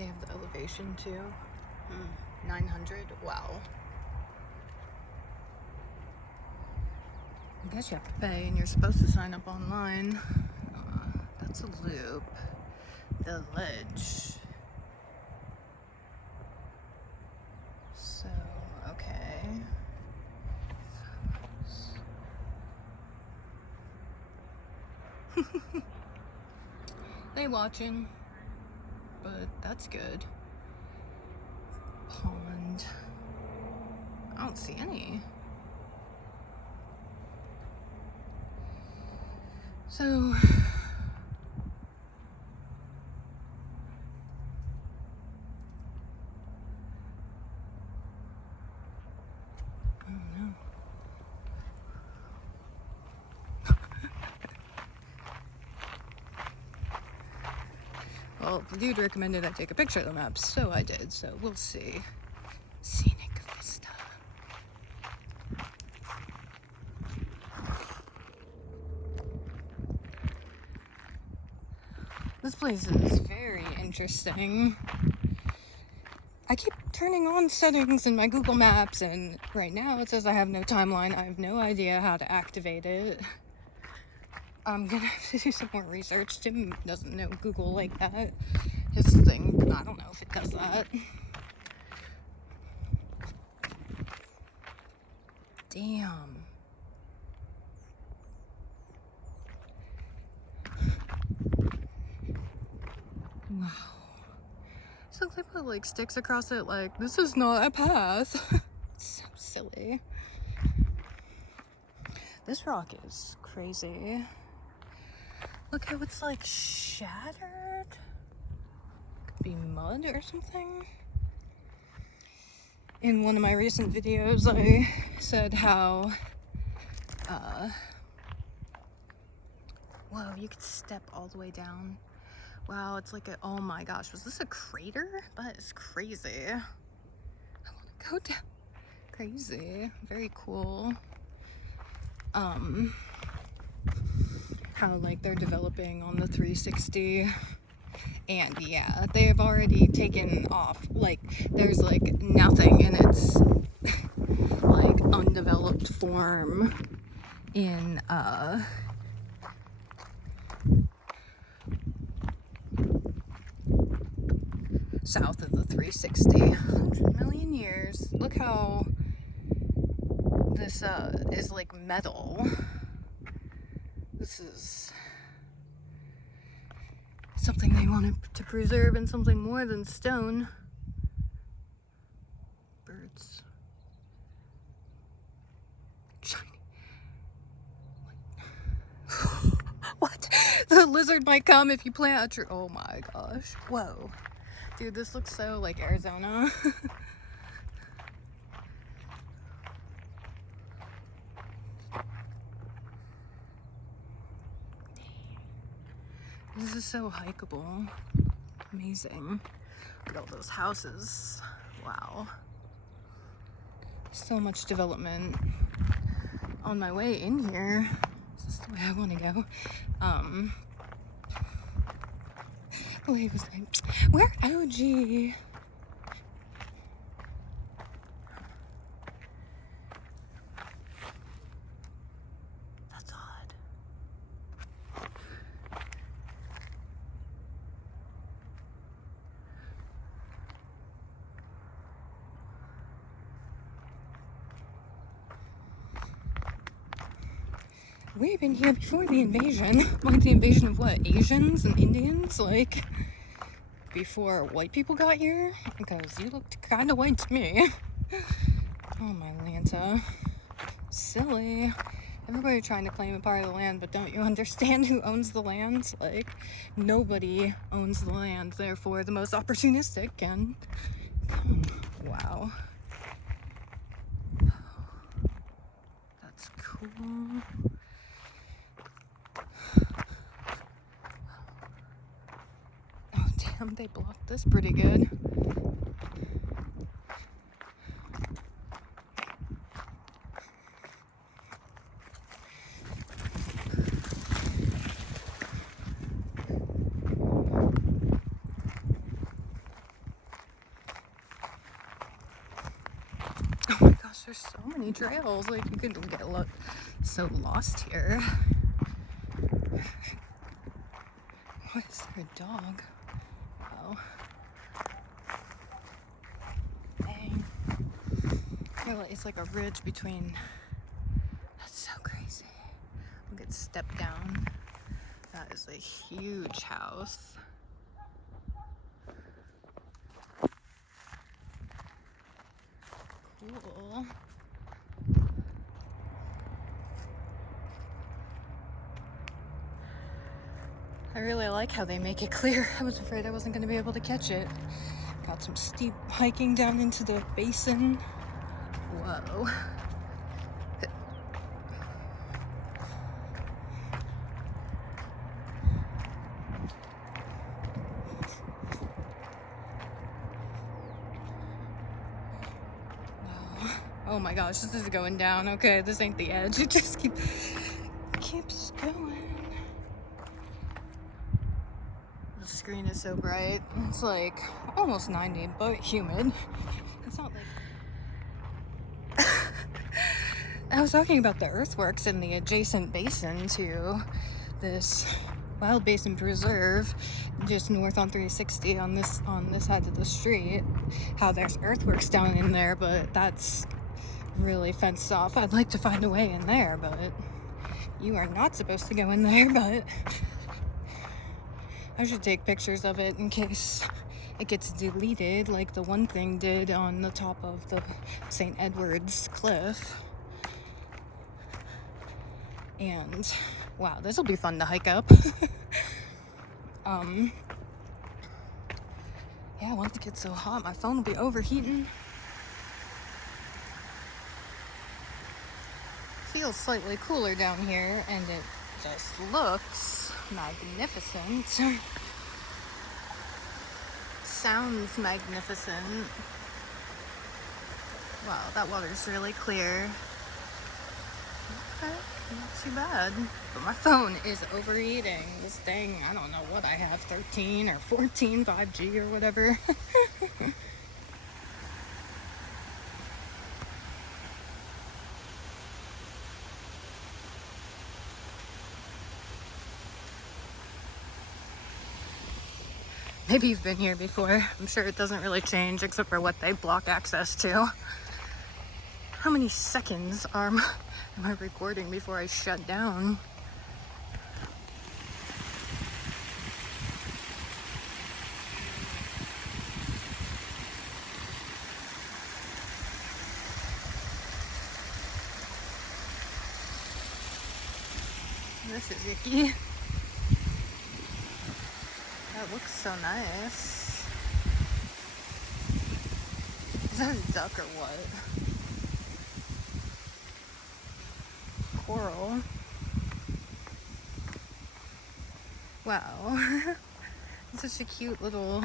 They have the elevation too. 900. Wow. I guess you have to pay, and you're supposed to sign up online. That's a loop. The ledge. So, okay. They watching, but that's good. Pond. I don't see any. So, I don't know. Well, the dude recommended I take a picture of the maps, so I did, so we'll see. Scenic vista. This place is very interesting. I keep turning on settings in my Google Maps, and right now it says I have no timeline. I have no idea how to activate it. I'm gonna have to do some more research. Tim doesn't know Google like that. His thing, I don't know if it does that. Damn. Wow. So they put like sticks across it like, this is not a path. It's so silly. This rock is crazy. Look how it's like shattered. Could be mud or something. In one of my recent videos, I said how, whoa, you could step all the way down. Wow, it's like a, oh my gosh, was this a crater? That is crazy. I want to go down. Crazy. Very cool. How like they're developing on the 360, and yeah, they have already taken off. Like there's like nothing, and it's like undeveloped form in south of the 360. 100 million years. Look how this is like metal. This is something they wanted to preserve, and something more than stone. Birds. Shiny. What? The lizard might come if you plant a tree. Oh my gosh. Whoa. Dude, this looks so like Arizona. This is so hikeable. Amazing. Look at all those houses. Wow. So much development. On my way in here, is this the way I want to go? The way was like, where OG? That's odd. We've been here before the invasion. Like the invasion of what? Asians and Indians? Like before white people got here? Because you looked kind of white to me. Oh my Lanta. Silly. Everybody trying to claim a part of the land, but don't you understand who owns the land? Like, nobody owns the land, therefore the most opportunistic can come. Wow. That's cool. Oh damn, they blocked this pretty good. there's so many trails. Like, you could get so lost here. What is there, a dog? Oh. Dang. It's like a ridge between. That's so crazy. Look at step down. That is a huge house. Cool. I really like how they make it clear. I was afraid I wasn't going to be able to catch it. Got some steep hiking down into the basin. Whoa. Oh my gosh, this is going down. Okay, this ain't the edge. It just keeps going. The screen is so bright. It's like almost 90, but humid. It's not like... I was talking about the earthworks in the adjacent basin to this wild basin preserve just north on 360 on this side of the street. How there's earthworks down in there, but that's really fenced off. I'd like to find a way in there, but you are not supposed to go in there. But I should take pictures of it in case it gets deleted like the one thing did on the top of the St. Edward's cliff. And wow, this will be fun to hike up. Yeah, once it gets so hot, my phone will be overheating. Feels slightly cooler down here, and it just looks magnificent. Sounds magnificent. Wow, that water's really clear. Okay, not too bad. But my phone is overheating. This thing, I don't know what I have, 13 or 14 5G or whatever. Maybe you've been here before. I'm sure it doesn't really change except for what they block access to. How many seconds am I recording before I shut down? This is icky. That looks so nice. Is that a duck or what? Coral. Wow. It's such a cute little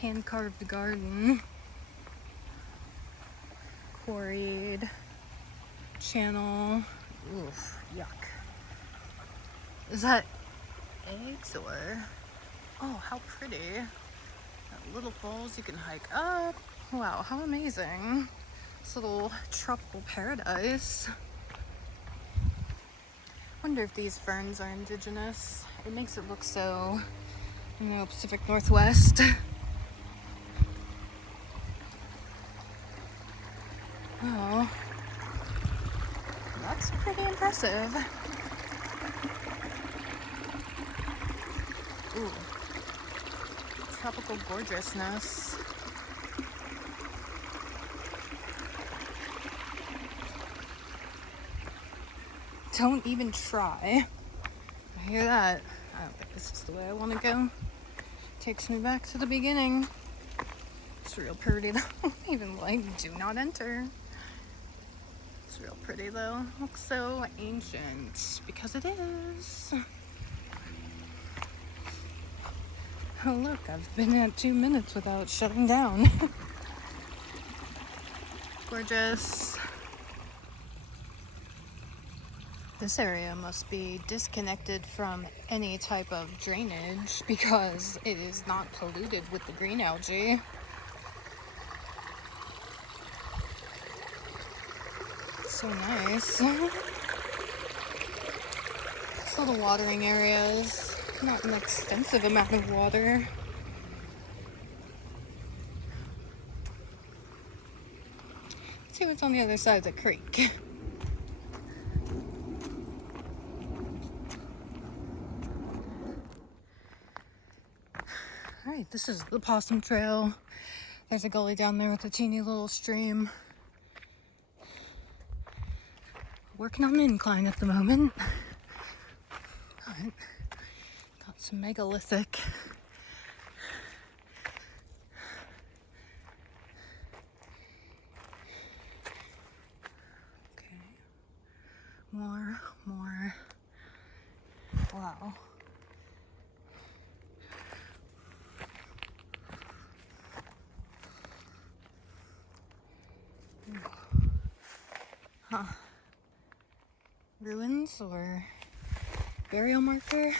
hand-carved garden. Quarried. Channel. Oof, yuck. Is that eggs or... Oh, how pretty. Little falls you can hike up. Wow, how amazing. This little tropical paradise. Wonder if these ferns are indigenous. It makes it look so, you know, Pacific Northwest. Oh, that's pretty impressive. Ooh. Tropical gorgeousness. Don't even try. I hear that. I don't think this is the way I want to go. Takes me back to the beginning. It's real pretty though. Even like, do not enter. It's real pretty though. Looks so ancient because it is. Oh look, I've been at 2 minutes without shutting down. Gorgeous. This area must be disconnected from any type of drainage because it is not polluted with the green algae. So nice. Just little watering areas. Not an extensive amount of water. Let's see what's on the other side of the creek. Alright, this is the possum trail. There's a gully down there with a teeny little stream. Working on an incline at the moment. But got some megalithic. Okay. More. Wow. Huh. Ruins or burial marker.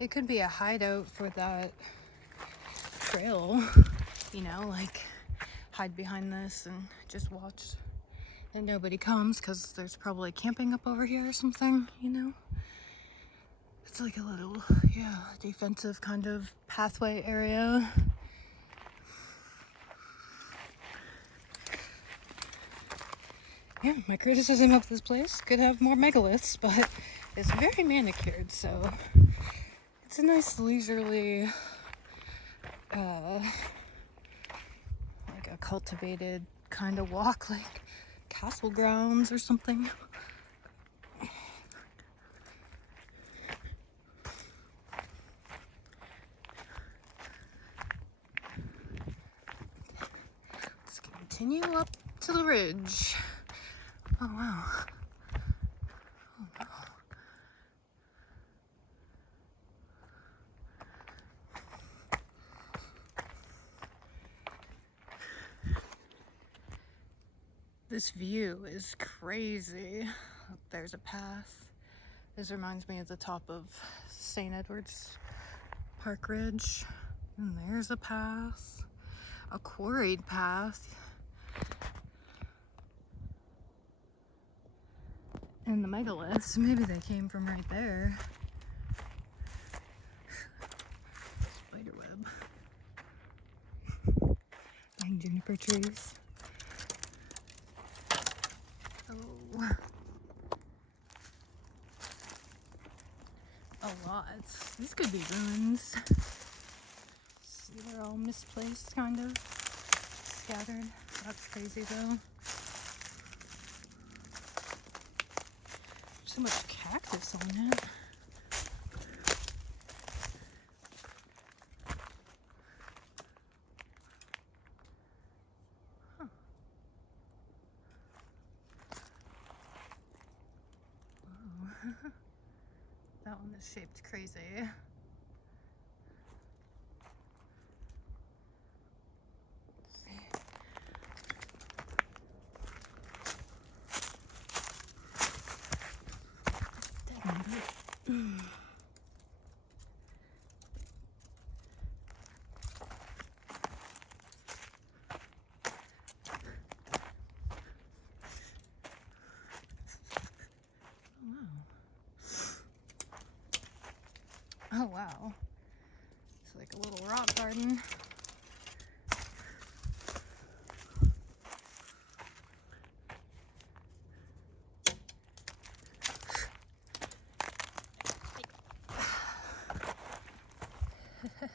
It could be a hideout for that trail, you know, like hide behind this and just watch and nobody comes because there's probably camping up over here or something, you know. It's like a little, yeah, defensive kind of pathway area. Yeah, my criticism of this place could have more megaliths, but it's very manicured, so it's a nice leisurely, like a cultivated kind of walk, like castle grounds or something. Let's continue up to the ridge. Oh wow. Oh no. This view is crazy. There's a path. This reminds me of the top of St. Edward's Park Ridge. And there's a path. A quarried path. And the megaliths, maybe they came from right there. Spiderweb. And juniper trees. Oh. A lot. These could be ruins. See, they're all misplaced, kind of. Scattered. That's crazy, though. So much cactus on it. Huh. Whoa. That one is shaped crazy. Oh wow. It's like a little rock garden.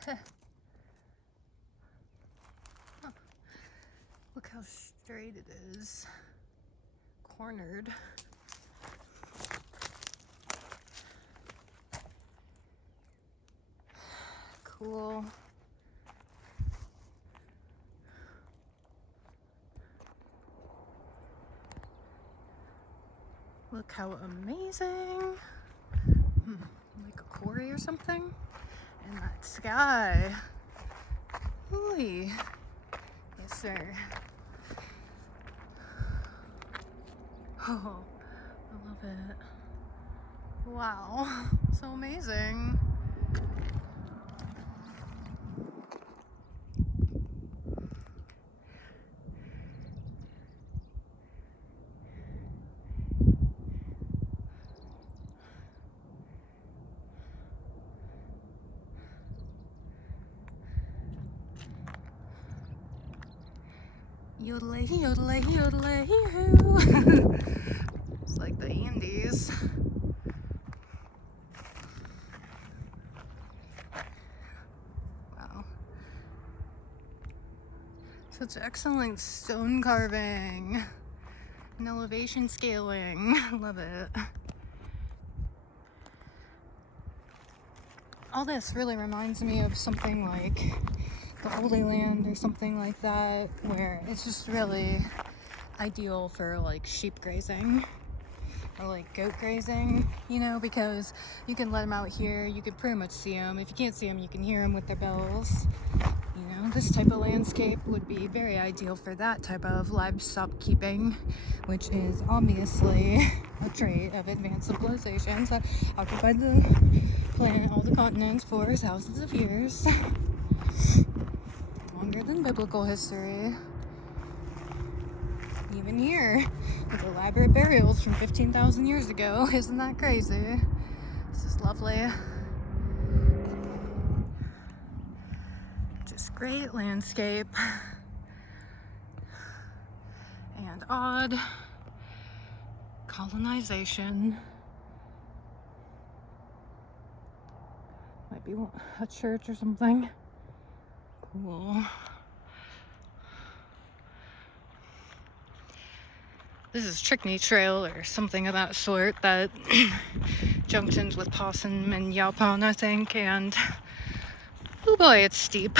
Huh. Look how straight it is. Cornered. Cool. Look how amazing. Like a quarry or something. And that sky. Ooh. Yes, sir. Oh, I love it. Wow, so amazing. Yodelay, yodelay, yodelay, hoo. It's like the Andes. Wow. Such excellent stone carving and elevation scaling. Love it. All this really reminds me of something like the Holy Land or something like that, where it's just really ideal for like sheep grazing or like goat grazing, you know, because you can let them out here, you can pretty much see them. If you can't see them, you can hear them with their bells. You know, this type of landscape would be very ideal for that type of livestock keeping, which is obviously a trait of advanced civilizations that occupied the planet, all the continents, for thousands of years. Longer than biblical history. Even here, with elaborate burials from 15,000 years ago. Isn't that crazy? This is lovely. Just great landscape. And odd colonization. Might be a church or something. Cool. This is Trickney Trail or something of that sort that junctions with Possum and Yaupon, I think, and oh boy, it's steep.